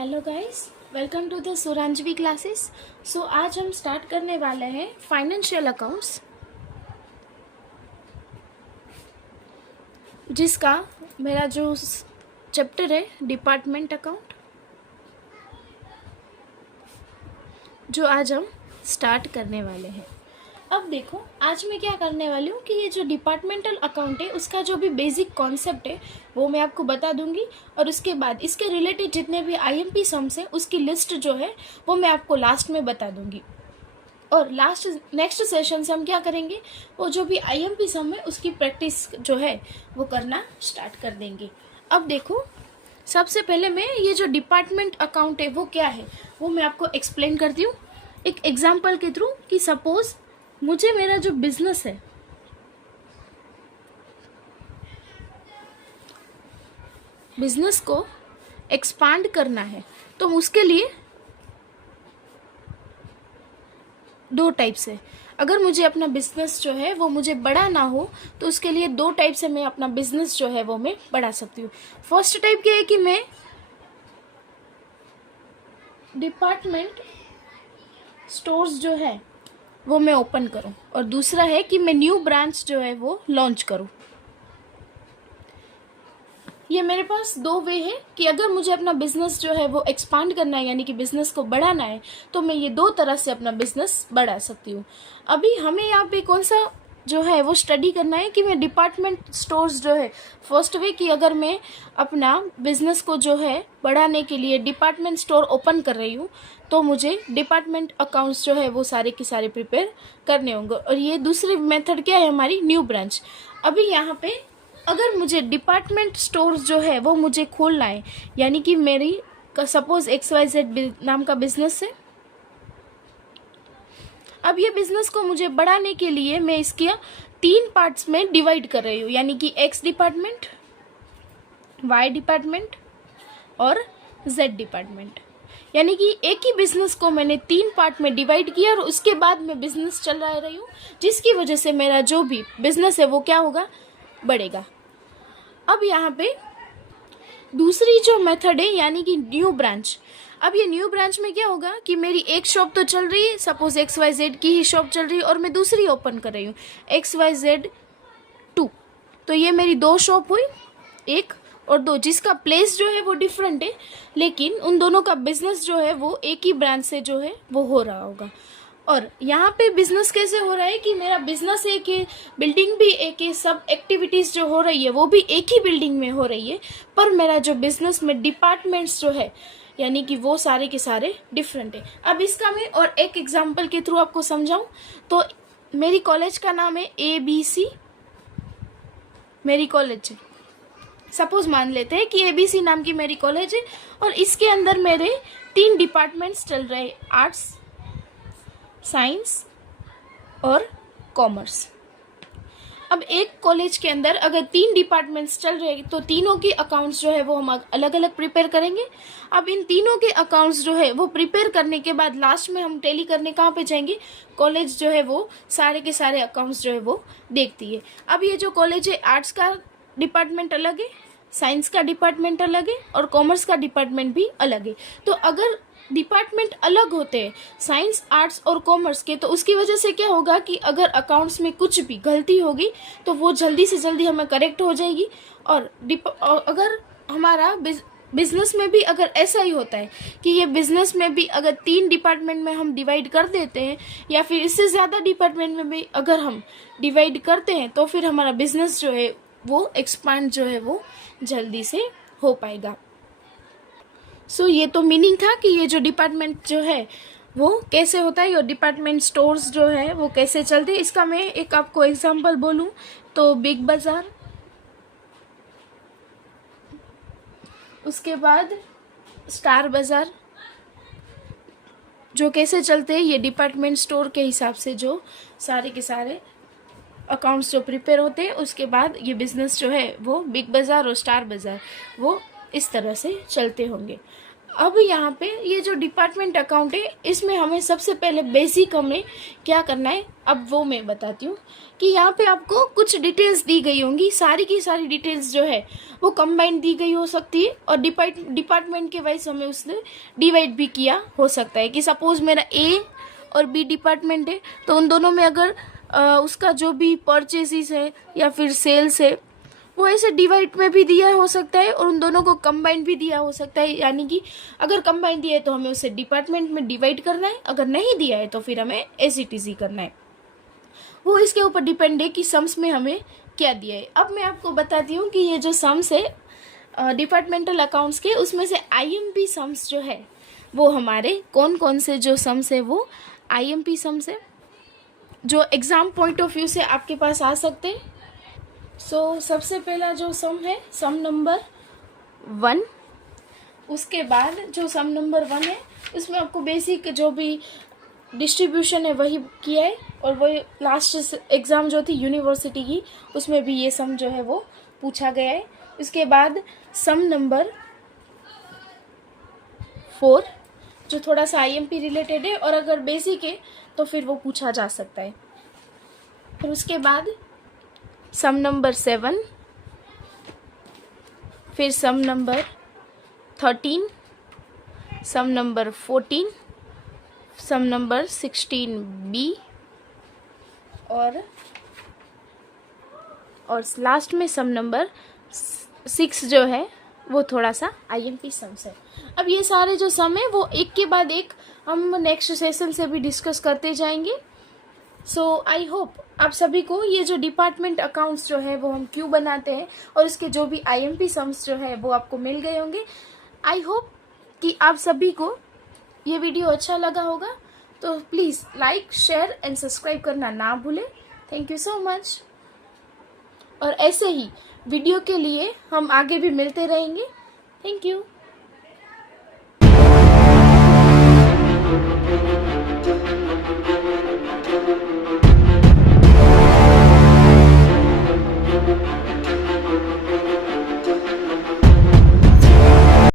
Hello guys, welcome to the Suranjavi classes. So आज हम start करने वाले हैं फाइनेंशियल अकाउंट्स, जिसका मेरा जो चैप्टर है डिपार्टमेंट अकाउंट, जो आज हम स्टार्ट करने वाले हैं। अब देखो, आज मैं क्या करने वाली हूँ कि ये जो डिपार्टमेंटल अकाउंट है उसका जो भी बेसिक कॉन्सेप्ट है वो मैं आपको बता दूंगी, और उसके बाद इसके रिलेटेड जितने भी आईएमपी सम्स है उसकी लिस्ट जो है वो मैं आपको लास्ट में बता दूंगी। और नेक्स्ट सेशन से हम क्या करेंगे, वो जो भी आईएमपी सम है उसकी प्रैक्टिस जो है वो करना स्टार्ट कर देंगे। अब देखो, सबसे पहले मैं ये जो डिपार्टमेंट अकाउंट है वो क्या है वो मैं आपको एक्सप्लेन करती हूँ एक एग्जाम्पल के थ्रू। कि सपोज मुझे मेरा जो बिजनेस है बिजनेस को एक्सपांड करना है, तो उसके लिए दो टाइप से, अगर मुझे अपना बिजनेस जो है वो मुझे बड़ा ना हो तो उसके लिए दो टाइप से मैं अपना बिजनेस जो है वो मैं बढ़ा सकती हूँ। फर्स्ट टाइप क्या है कि मैं डिपार्टमेंट स्टोर्स जो है वो मैं ओपन करूं, और दूसरा है कि मैं न्यू ब्रांच जो है वो लॉन्च करूं। ये मेरे पास दो वे है कि अगर मुझे अपना बिजनेस जो है वो एक्सपांड करना है, यानी कि बिजनेस को बढ़ाना है, तो मैं ये दो तरह से अपना बिजनेस बढ़ा सकती हूँ। अभी हमें यहाँ पे कौन सा जो है वो स्टडी करना है कि मैं डिपार्टमेंट स्टोर्स जो है, फर्स्ट वे कि अगर मैं अपना बिजनेस को जो है बढ़ाने के लिए डिपार्टमेंट स्टोर ओपन कर रही हूँ तो मुझे डिपार्टमेंट अकाउंट्स जो है वो सारे के सारे प्रिपेयर करने होंगे। और ये दूसरी मेथड क्या है, हमारी न्यू ब्रांच। अभी यहाँ पे अगर मुझे डिपार्टमेंट स्टोर्स जो है वो मुझे खोलना है, यानी कि मेरी सपोज XYZ नाम का बिजनेस है। अब ये बिजनेस को मुझे बढ़ाने के लिए मैं इसके 3 पार्ट्स में डिवाइड कर रही हूँ, यानी कि X डिपार्टमेंट, Y डिपार्टमेंट और Z डिपार्टमेंट। यानी कि एक ही बिजनेस को मैंने 3 पार्ट में डिवाइड किया और उसके बाद मैं बिजनेस चल रही हूँ, जिसकी वजह से मेरा जो भी बिजनेस है वो क्या होगा, बढ़ेगा। अब यहाँ पे दूसरी जो मेथड है यानी कि न्यू ब्रांच। अब ये न्यू ब्रांच में क्या होगा कि मेरी एक शॉप तो चल रही है, सपोज XYZ की ही शॉप चल रही है, और मैं दूसरी ओपन कर रही हूँ XYZ2। तो ये मेरी 2 शॉप हुई, 1 और 2, जिसका प्लेस जो है वो डिफरेंट है, लेकिन उन दोनों का बिजनेस जो है वो एक ही ब्रांच से जो है वो हो रहा होगा। और यहाँ पे बिजनेस कैसे हो रहा है कि मेरा बिजनेस एक है, बिल्डिंग भी एक है, सब एक्टिविटीज जो हो रही है वो भी एक ही बिल्डिंग में हो रही है, पर मेरा जो बिजनेस में डिपार्टमेंट्स जो है यानी कि वो सारे के सारे डिफरेंट है। अब इसका मैं और एक एग्जांपल के थ्रू आपको समझाऊं तो मेरी कॉलेज का नाम है ABC, मेरी कॉलेज है। सपोज मान लेते हैं कि ABC नाम की मेरी कॉलेज है और इसके अंदर मेरे 3 डिपार्टमेंट्स चल रहे हैं, आर्ट्स, साइंस और कॉमर्स। अब एक कॉलेज के अंदर अगर 3 डिपार्टमेंट्स चल रहे हैं तो तीनों के अकाउंट्स जो है वो हम अलग अलग प्रिपेयर करेंगे। अब इन तीनों के अकाउंट्स जो है वो प्रिपेयर करने के बाद लास्ट में हम टैली करने कहाँ पे जाएंगे, कॉलेज जो है वो सारे के सारे अकाउंट्स जो है वो देखती है। अब ये जो कॉलेज है, आर्ट्स का डिपार्टमेंट अलग है, साइंस का डिपार्टमेंट अलग है और कॉमर्स का डिपार्टमेंट भी अलग है। तो अगर डिपार्टमेंट अलग होते हैं साइंस, आर्ट्स और कॉमर्स के, तो उसकी वजह से क्या होगा कि अगर अकाउंट्स में कुछ भी गलती होगी तो वो जल्दी से जल्दी हमें करेक्ट हो जाएगी। और अगर हमारा बिजनेस में भी अगर ऐसा ही होता है कि ये बिजनेस में भी अगर 3 डिपार्टमेंट में हम डिवाइड कर देते हैं या फिर इससे ज़्यादा डिपार्टमेंट में भी अगर हम डिवाइड करते हैं तो फिर हमारा बिजनेस जो है वो एक्सपांड जो है वो जल्दी से हो पाएगा। सो ये तो मीनिंग था कि ये जो डिपार्टमेंट जो है वो कैसे होता है, और डिपार्टमेंट स्टोर्स जो है वो कैसे चलते हैं। इसका मैं एक आपको एग्जांपल बोलूं तो बिग बाजार, उसके बाद स्टार बाजार, जो कैसे चलते हैं ये डिपार्टमेंट स्टोर के हिसाब से जो सारे के सारे अकाउंट्स जो प्रिपेयर होते हैं, उसके बाद ये बिजनेस जो है वो बिग बाजार और स्टार बाजार वो इस तरह से चलते होंगे। अब यहाँ पे ये जो डिपार्टमेंट अकाउंट है, इसमें हमें सबसे पहले बेसिक हमें क्या करना है, अब वो मैं बताती हूँ कि यहाँ पे आपको कुछ डिटेल्स दी गई होंगी। सारी की सारी डिटेल्स जो है वो कंबाइंड दी गई हो सकती है, और डिपार्टमेंट के वाइज हमें उसने डिवाइड भी किया हो सकता है कि सपोज मेरा ए और बी डिपार्टमेंट है, तो उन दोनों में अगर उसका जो भी परचेसिस है या फिर सेल्स है वो ऐसे डिवाइड में भी दिया हो सकता है, और उन दोनों को कंबाइन भी दिया हो सकता है। यानी कि अगर कंबाइन दिया है तो हमें उसे डिपार्टमेंट में डिवाइड करना है, अगर नहीं दिया है तो फिर हमें एसीटीसी करना है। वो इसके ऊपर डिपेंड है कि सम्स में हमें क्या दिया है। अब मैं आपको बताती हूँ कि ये जो सम्स है डिपार्टमेंटल अकाउंट्स के, उसमें से आईएमपी सम्स जो है वो हमारे कौन कौन से जो सम्स है वो आईएमपी सम्स है, जो एग्ज़ाम पॉइंट ऑफ व्यू से आपके पास आ सकते हैं। सबसे पहला जो सम है सम नंबर 1। उसके बाद जो सम नंबर 1 है उसमें आपको बेसिक जो भी डिस्ट्रीब्यूशन है वही किया है, और वही लास्ट एग्ज़ाम जो थी यूनिवर्सिटी की उसमें भी ये सम जो है वो पूछा गया है। उसके बाद सम नंबर 4 जो थोड़ा सा आईएमपी रिलेटेड है, और अगर बेसिक है तो फिर वो पूछा जा सकता है। फिर उसके बाद सम नंबर 7, फिर सम नंबर 13, सम नंबर 14, सम नंबर 16B, और लास्ट में सम नंबर 6 जो है वो थोड़ा सा आईएमपी सम्स है। अब ये सारे जो सम है वो एक के बाद एक हम नेक्स्ट सेशन से भी डिस्कस करते जाएंगे। आई होप आप सभी को ये जो डिपार्टमेंट अकाउंट्स जो है वो हम क्यों बनाते हैं और इसके जो भी आईएमपी सम्स जो है वो आपको मिल गए होंगे। आई होप कि आप सभी को ये वीडियो अच्छा लगा होगा, तो please like share and subscribe करना ना भूलें। Thank you so much. और ऐसे ही वीडियो के लिए हम आगे भी मिलते रहेंगे। Thank you.